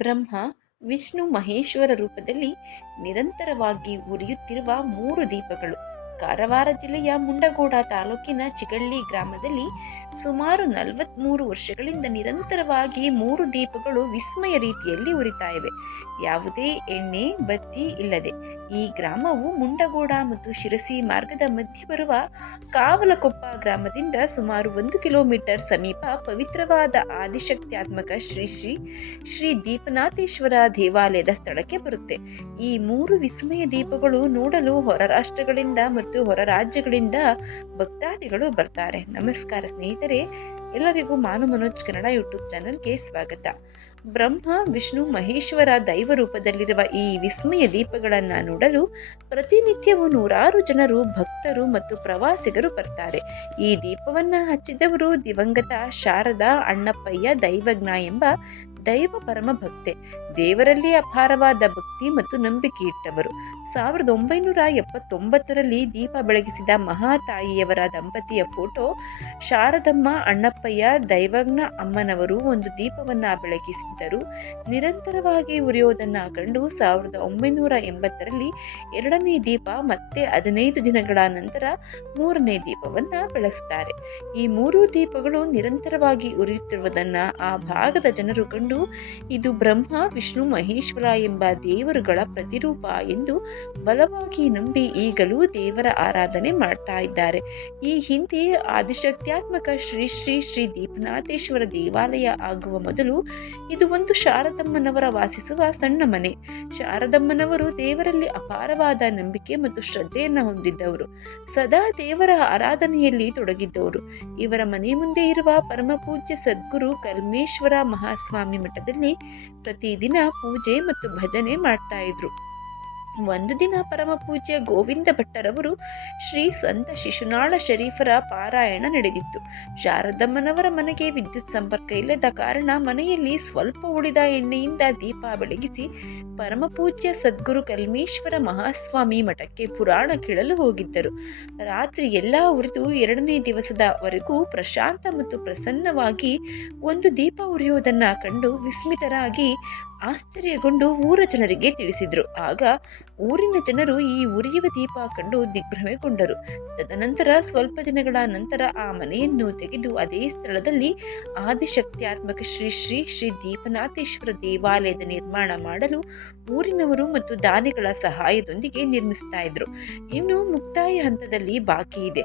ಬ್ರಹ್ಮ ವಿಷ್ಣು ಮಹೇಶ್ವರ ರೂಪದಲ್ಲಿ ನಿರಂತರವಾಗಿ ಉರಿಯುತ್ತಿರುವ ಮೂರು ದೀಪಗಳು. ಕಾರವಾರ ಜಿಲ್ಲೆಯ ಮುಂಡಗೋಡ ತಾಲೂಕಿನ ಚಿಗಳ್ಳಿ ಗ್ರಾಮದಲ್ಲಿ ಸುಮಾರು ನಲವತ್ಮೂರು ವರ್ಷಗಳಿಂದ ನಿರಂತರವಾಗಿ ಮೂರು ದೀಪಗಳು ವಿಸ್ಮಯ ರೀತಿಯಲ್ಲಿ ಉರಿತಾ ಇವೆ. ಯಾವುದೇ ಎಣ್ಣೆ, ಬತ್ತಿ ಇಲ್ಲದೆ ಈ ಗ್ರಾಮವು ಮುಂಡಗೋಡ ಮತ್ತು ಶಿರಸಿ ಮಾರ್ಗದ ಮಧ್ಯೆ ಬರುವ ಕಾವಲಕೊಪ್ಪ ಗ್ರಾಮದಿಂದ ಸುಮಾರು ಒಂದು ಕಿಲೋಮೀಟರ್ ಸಮೀಪ ಪವಿತ್ರವಾದ ಆದಿಶಕ್ತ್ಯಾತ್ಮಕ ಶ್ರೀ ಶ್ರೀ ಶ್ರೀ ದೀಪನಾಥೇಶ್ವರ ದೇವಾಲಯದ ಸ್ಥಳಕ್ಕೆ ಬರುತ್ತೆ. ಈ ಮೂರು ವಿಸ್ಮಯ ದೀಪಗಳು ನೋಡಲು ಹೊರ ರಾಷ್ಟ್ರಗಳಿಂದ ಮತ್ತು ಹೊರ ರಾಜ್ಯಗಳಿಂದ ಭಕ್ತಾದಿಗಳು ಬರ್ತಾರೆ. ನಮಸ್ಕಾರ ಸ್ನೇಹಿತರೆ, ಎಲ್ಲರಿಗೂ ಮಾನು ಮನೋಜ್ ಕನ್ನಡ ಯೂಟ್ಯೂಬ್ ಚಾನಲ್ಗೆ ಸ್ವಾಗತ. ಬ್ರಹ್ಮ, ವಿಷ್ಣು, ಮಹೇಶ್ವರ ದೈವ ರೂಪದಲ್ಲಿರುವ ಈ ವಿಸ್ಮಯ ದೀಪಗಳನ್ನು ನೋಡಲು ಪ್ರತಿನಿತ್ಯವೂ ನೂರಾರು ಜನರು ಭಕ್ತರು ಮತ್ತು ಪ್ರವಾಸಿಗರು ಬರ್ತಾರೆ. ಈ ದೀಪವನ್ನು ಹಚ್ಚಿದವರು ದಿವಂಗತ ಶಾರದಾ ಅಣ್ಣಪ್ಪಯ್ಯ ದೈವಜ್ಞ ಎಂಬ ದೈವ ಪರಮ ಭಕ್ತೆ ದೇವರಲ್ಲಿ ಅಪಾರವಾದ ಭಕ್ತಿ ಮತ್ತು ನಂಬಿಕೆ ಇಟ್ಟವರು. ಸಾವಿರದ ಒಂಬೈನೂರ ಎಪ್ಪತ್ತೊಂಬತ್ತರಲ್ಲಿ ದೀಪ ಬೆಳಗಿಸಿದ ಮಹಾತಾಯಿಯವರ ದಂಪತಿಯ ಫೋಟೋ ಶಾರದಮ್ಮ ಅಣ್ಣಪ್ಪಯ್ಯ ದೈವಜ್ಞ ಅಮ್ಮನವರು ಒಂದು ದೀಪವನ್ನು ಬೆಳಗಿಸಿದ್ದರು. ನಿರಂತರವಾಗಿ ಉರಿಯೋದನ್ನು ಕಂಡು ಸಾವಿರದ ಒಂಬೈನೂರ ಎಂಬತ್ತರಲ್ಲಿ ಎರಡನೇ ದೀಪ ಮತ್ತೆ ಹದಿನೈದು ದಿನಗಳ ನಂತರ ಮೂರನೇ ದೀಪವನ್ನು ಬೆಳಗಿಸ್ತಾರೆ ಈ ಮೂರು ದೀಪಗಳು ನಿರಂತರವಾಗಿ ಉರಿಯುತ್ತಿರುವುದನ್ನ ಆ ಭಾಗದ ಜನರು ಕಂಡು ಇದು ಬ್ರಹ್ಮ, ವಿಷ್ಣು, ಮಹೇಶ್ವರ ಎಂಬ ದೇವರುಗಳ ಪ್ರತಿರೂಪ ಎಂದು ಬಲವಾಗಿ ನಂಬಿ ಈಗಲೂ ದೇವರ ಆರಾಧನೆ ಮಾಡ್ತಾ ಇದ್ದಾರೆ. ಈ ಹಿಂದೆ ಆದಿಶಕ್ತ್ಯಾತ್ಮಕ ಶ್ರೀ ಶ್ರೀ ಶ್ರೀ ದೀಪನಾಥೇಶ್ವರ ದೇವಾಲಯ ಆಗುವ ಮೊದಲು ಇದು ಒಂದು ಶಾರದಮ್ಮನವರ ವಾಸಿಸುವ ಸಣ್ಣ ಮನೆ. ಶಾರದಮ್ಮನವರು ದೇವರಲ್ಲಿ ಅಪಾರವಾದ ನಂಬಿಕೆ ಮತ್ತು ಶ್ರದ್ಧೆಯನ್ನು ಹೊಂದಿದ್ದವರು. ಸದಾ ದೇವರ ಆರಾಧನೆಯಲ್ಲಿ ತೊಡಗಿದ್ದವರು. ಇವರ ಮನೆ ಮುಂದೆ ಇರುವ ಪರಮಪೂಜ್ಯ ಸದ್ಗುರು ಕಲ್ಮೇಶ್ವರ ಮಹಾಸ್ವಾಮಿ ಮಠದಲ್ಲಿ ಪ್ರತಿದಿನ ಪೂಜೆ ಮತ್ತು ಭಜನೆ ಮಾಡ್ತಾ ಇದ್ರು. ಒಂದು ದಿನ ಪರಮ ಪೂಜ್ಯ ಗೋವಿಂದ ಭಟ್ಟರವರು ಶ್ರೀ ಸಂತ ಶಿಶುನಾಳ ಶರೀಫರ ಪಾರಾಯಣ ನಡೆದಿತ್ತು. ಶಾರದಮ್ಮನವರ ಮನೆಗೆ ವಿದ್ಯುತ್ ಸಂಪರ್ಕ ಇಲ್ಲದ ಕಾರಣ ಮನೆಯಲ್ಲಿ ಸ್ವಲ್ಪ ಉಳಿದ ಎಣ್ಣೆಯಿಂದ ದೀಪ ಬೆಳಗಿಸಿ ಪರಮ ಪೂಜ್ಯ ಸದ್ಗುರು ಕಲ್ಮೇಶ್ವರ ಮಹಾಸ್ವಾಮಿ ಮಠಕ್ಕೆ ಪುರಾಣ ಕೇಳಲು ಹೋಗಿದ್ದರು. ರಾತ್ರಿ ಎಲ್ಲ ಉರಿದು ಎರಡನೇ ದಿವಸದವರೆಗೂ ಪ್ರಶಾಂತ ಮತ್ತು ಪ್ರಸನ್ನವಾಗಿ ಒಂದು ದೀಪ ಉರಿಯುವುದನ್ನು ಕಂಡು ವಿಸ್ಮಿತರಾಗಿ ಆಶ್ಚರ್ಯಗೊಂಡು ಊರ ಜನರಿಗೆ ತಿಳಿಸಿದರು. ಆಗ ಊರಿನ ಜನರು ಈ ಉರಿಯುವ ದೀಪ ಕಂಡು ದಿಗ್ಭ್ರಮೆಗೊಂಡರು ತದನಂತರ ಸ್ವಲ್ಪ ದಿನಗಳ ನಂತರ ಆ ಮನೆಯನ್ನು ತೆಗೆದು ಅದೇ ಸ್ಥಳದಲ್ಲಿ ಆದಿಶಕ್ತ್ಯಾತ್ಮಕ ಶ್ರೀ ಶ್ರೀ ಶ್ರೀ ದೀಪನಾಥೇಶ್ವರ ದೇವಾಲಯದ ನಿರ್ಮಾಣ ಮಾಡಲು ಊರಿನವರು ಮತ್ತು ದಾನಿಗಳ ಸಹಾಯದೊಂದಿಗೆ ನಿರ್ಮಿಸ್ತಾ ಇದ್ರು. ಇನ್ನು ಮುಕ್ತಾಯ ಹಂತದಲ್ಲಿ ಬಾಕಿ ಇದೆ.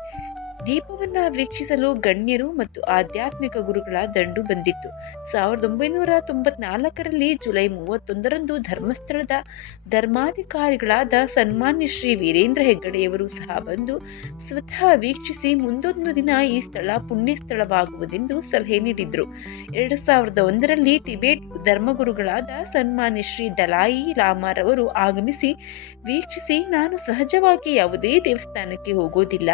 ದೀಪವನ್ನ ವೀಕ್ಷಿಸಲು ಗಣ್ಯರು ಮತ್ತು ಆಧ್ಯಾತ್ಮಿಕ ಗುರುಗಳ ದಂಡು ಬಂದಿತ್ತು. ಸಾವಿರದ ಒಂಬೈನೂರ ತೊಂಬತ್ನಾಲ್ಕರಲ್ಲಿ ಜುಲೈ ಮೂವತ್ತೊಂದರಂದು ಧರ್ಮಸ್ಥಳದ ಧರ್ಮಾಧಿಕಾರಿಗಳಾದ ಸನ್ಮಾನ್ಯ ಶ್ರೀ ವೀರೇಂದ್ರ ಹೆಗ್ಗಡೆಯವರು ಸಹ ಬಂದು ಸ್ವತಃ ವೀಕ್ಷಿಸಿ ಮುಂದೊಂದು ದಿನ ಈ ಸ್ಥಳ ಪುಣ್ಯ ಸ್ಥಳವಾಗುವುದೆಂದು ಸಲಹೆ ನೀಡಿದ್ರು. ಎರಡು ಸಾವಿರದ ಒಂದರಲ್ಲಿ ಟಿಬೇಟ್ ಧರ್ಮಗುರುಗಳಾದ ಸನ್ಮಾನ್ಯ ಶ್ರೀ ದಲಾಯಿ ಲಾಮಾರವರು ಆಗಮಿಸಿ, ವೀಕ್ಷಿಸಿ, ನಾನು ಸಹಜವಾಗಿ ಯಾವುದೇ ದೇವಸ್ಥಾನಕ್ಕೆ ಹೋಗೋದಿಲ್ಲ.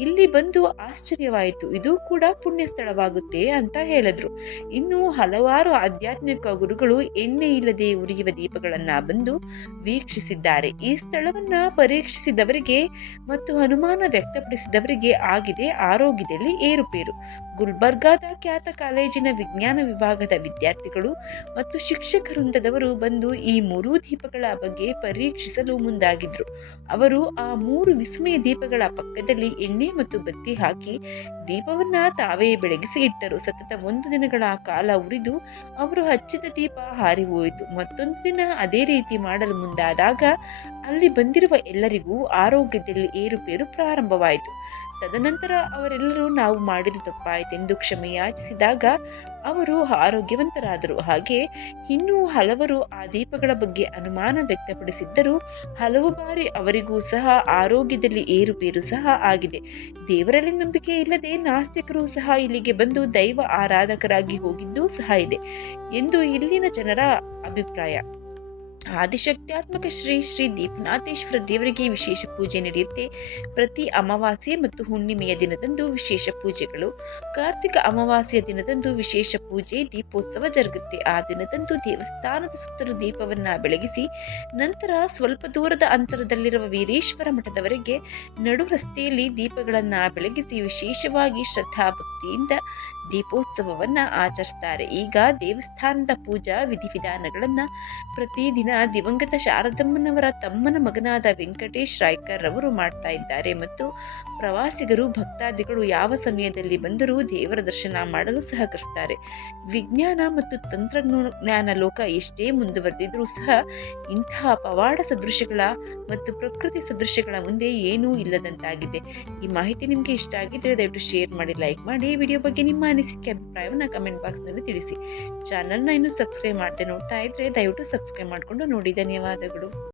ಇಲ್ಲಿ ಆಶ್ಚರ್ಯವಾಯಿತು. ಇದು ಕೂಡ ಪುಣ್ಯ ಸ್ಥಳವಾಗುತ್ತೆ ಅಂತ ಹೇಳಿದ್ರು. ಇನ್ನು ಹಲವಾರು ಆಧ್ಯಾತ್ಮಿಕ ಗುರುಗಳು ಎಣ್ಣೆ ಇಲ್ಲದೆ ಉರಿಯುವ ದೀಪಗಳನ್ನ ಬಂದು ವೀಕ್ಷಿಸಿದ್ದಾರೆ. ಈ ಸ್ಥಳವನ್ನ ಪರೀಕ್ಷಿಸಿದವರಿಗೆ ಮತ್ತು ಅನುಮಾನ ವ್ಯಕ್ತಪಡಿಸಿದವರಿಗೆ ಆಗಿದೆ ಆರೋಗ್ಯದಲ್ಲಿ ಏರುಪೇರು. ಗುಲ್ಬರ್ಗಾದ ಖ್ಯಾತ ಕಾಲೇಜಿನ ವಿಜ್ಞಾನ ವಿಭಾಗದ ವಿದ್ಯಾರ್ಥಿಗಳು ಮತ್ತು ಶಿಕ್ಷಕ ವೃಂದದವರು ಬಂದು ಈ ಮೂರೂ ದೀಪಗಳ ಬಗ್ಗೆ ಪರೀಕ್ಷಿಸಲು ಮುಂದಾಗಿದ್ರು. ಅವರು ಆ ಮೂರು ವಿಸ್ಮಯ ದೀಪಗಳ ಪಕ್ಕದಲ್ಲಿ ಎಣ್ಣೆ ಮತ್ತು ಬತ್ತಿ ಹಾಕಿ ದೀಪವನ್ನ ತಾವೇ ಬೆಳಗಿಸಿ ಇಟ್ಟರು. ಸತತ ಒಂದು ದಿನಗಳ ಕಾಲ ಉರಿದು ಅವರು ಹಚ್ಚಿದ ದೀಪ ಹಾರಿ ಹೋಯಿತು. ಮತ್ತೊಂದು ದಿನ ಅದೇ ರೀತಿ ಮಾಡಲು ಮುಂದಾದಾಗ ಅಲ್ಲಿ ಬಂದಿರುವ ಎಲ್ಲರಿಗೂ ಆರೋಗ್ಯದಲ್ಲಿ ಏರುಪೇರು ಪ್ರಾರಂಭವಾಯಿತು. ತದನಂತರ ಅವರೆಲ್ಲರೂ ನಾವು ಮಾಡಿದ ತಪ್ಪಾಯಿತೆಂದು ಕ್ಷಮೆ ಯಾಚಿಸಿದಾಗ ಅವರು ಆರೋಗ್ಯವಂತರಾದರು. ಹಾಗೆ ಇನ್ನೂ ಹಲವರು ಆ ದೀಪಗಳ ಬಗ್ಗೆ ಅನುಮಾನ ವ್ಯಕ್ತಪಡಿಸಿದ್ದರೂ ಹಲವು ಬಾರಿ ಅವರಿಗೂ ಸಹ ಆರೋಗ್ಯದಲ್ಲಿ ಏರುಪೇರು ಸಹ ಆಗಿದೆ. ದೇವರಲ್ಲಿ ನಂಬಿಕೆ ಇಲ್ಲದೆ ನಾಸ್ತಿಕರು ಸಹ ಇಲ್ಲಿಗೆ ಬಂದು ದೈವ ಆರಾಧಕರಾಗಿ ಹೋಗಿದ್ದೂ ಸಹ ಇದೆ. ಎಂದು ಇಲ್ಲಿನ ಜನರ ಅಭಿಪ್ರಾಯ. ಆದಿಶಕ್ತ್ಯಾತ್ಮಕ ಶ್ರೀ ಶ್ರೀ ದೀಪನಾಥೇಶ್ವರ ದೇವರಿಗೆ ವಿಶೇಷ ಪೂಜೆ ನಡೆಯುತ್ತೆ. ಪ್ರತಿ ಅಮಾವಾಸ್ಯೆ ಮತ್ತು ಹುಣ್ಣಿಮೆಯ ದಿನದಂದು ವಿಶೇಷ ಪೂಜೆಗಳು. ಕಾರ್ತಿಕ ಅಮಾವಾಸ್ಯೆಯ ದಿನದಂದು ವಿಶೇಷ ಪೂಜೆ, ದೀಪೋತ್ಸವ ಜರುಗುತ್ತೆ. ಆ ದಿನದಂದು ದೇವಸ್ಥಾನದ ಸುತ್ತಲೂ ದೀಪವನ್ನ ಬೆಳಗಿಸಿ, ನಂತರ ಸ್ವಲ್ಪ ದೂರದ ಅಂತರದಲ್ಲಿರುವ ವೀರೇಶ್ವರ ಮಠದವರೆಗೆ ನಡು ರಸ್ತೆಯಲ್ಲಿ ದೀಪಗಳನ್ನ ಬೆಳಗಿಸಿ ವಿಶೇಷವಾಗಿ ಶ್ರದ್ಧಾ ಭಕ್ತಿಯಿಂದ ದೀಪೋತ್ಸವವನ್ನ ಆಚರಿಸ್ತಾರೆ. ಈಗ ದೇವಸ್ಥಾನದ ಪೂಜಾ ವಿಧಿವಿಧಾನಗಳನ್ನ ಪ್ರತಿದಿನ ದಿವಂಗತ ಶಾರದಮ್ಮನವರ ತಮ್ಮನ ಮಗನಾದ ವೆಂಕಟೇಶ್ ರಾಯ್ಕರ್ ಅವರು ಮಾಡ್ತಾ ಇದ್ದಾರೆ. ಮತ್ತು ಪ್ರವಾಸಿಗರು, ಭಕ್ತಾದಿಗಳು ಯಾವ ಸಮಯದಲ್ಲಿ ಬಂದರೂ ದೇವರ ದರ್ಶನ ಮಾಡಲು ಸಹಕರಿಸ್ತಾರೆ. ವಿಜ್ಞಾನ ಮತ್ತು ತಂತ್ರಜ್ಞಾನ ಲೋಕ ಎಷ್ಟೇ ಮುಂದುವರೆದಿದ್ರೂ ಸಹ ಇಂತಹ ಪವಾಡ ಸದೃಶ್ಯಗಳ ಮತ್ತು ಪ್ರಕೃತಿ ಸದೃಶ್ಯಗಳ ಮುಂದೆ ಏನೂ ಇಲ್ಲದಂತಾಗಿದೆ. ಈ ಮಾಹಿತಿ ನಿಮಗೆ ಇಷ್ಟ ಆಗಿದ್ರೆ ದಯವಿಟ್ಟು ಶೇರ್ ಮಾಡಿ, ಲೈಕ್ ಮಾಡಿ. ವಿಡಿಯೋ ಬಗ್ಗೆ ನಿಮ್ಮ ಅನಿಸಿಕೆ ಅಭಿಪ್ರಾಯವನ್ನು ಕಮೆಂಟ್ ಬಾಕ್ಸ್ನಲ್ಲಿ ತಿಳಿಸಿ. ಚಾನಲ್ನ ಇನ್ನೂ ಸಬ್ಸ್ಕ್ರೈಬ್ ಮಾಡದೆ ನೋಡ್ತಾ ಇದ್ರೆ ದಯವಿಟ್ಟು ಸಬ್ಸ್ಕ್ರೈಬ್ ಮಾಡಿಕೊಂಡು ನೋಡಿ ಧನ್ಯವಾದಗಳು.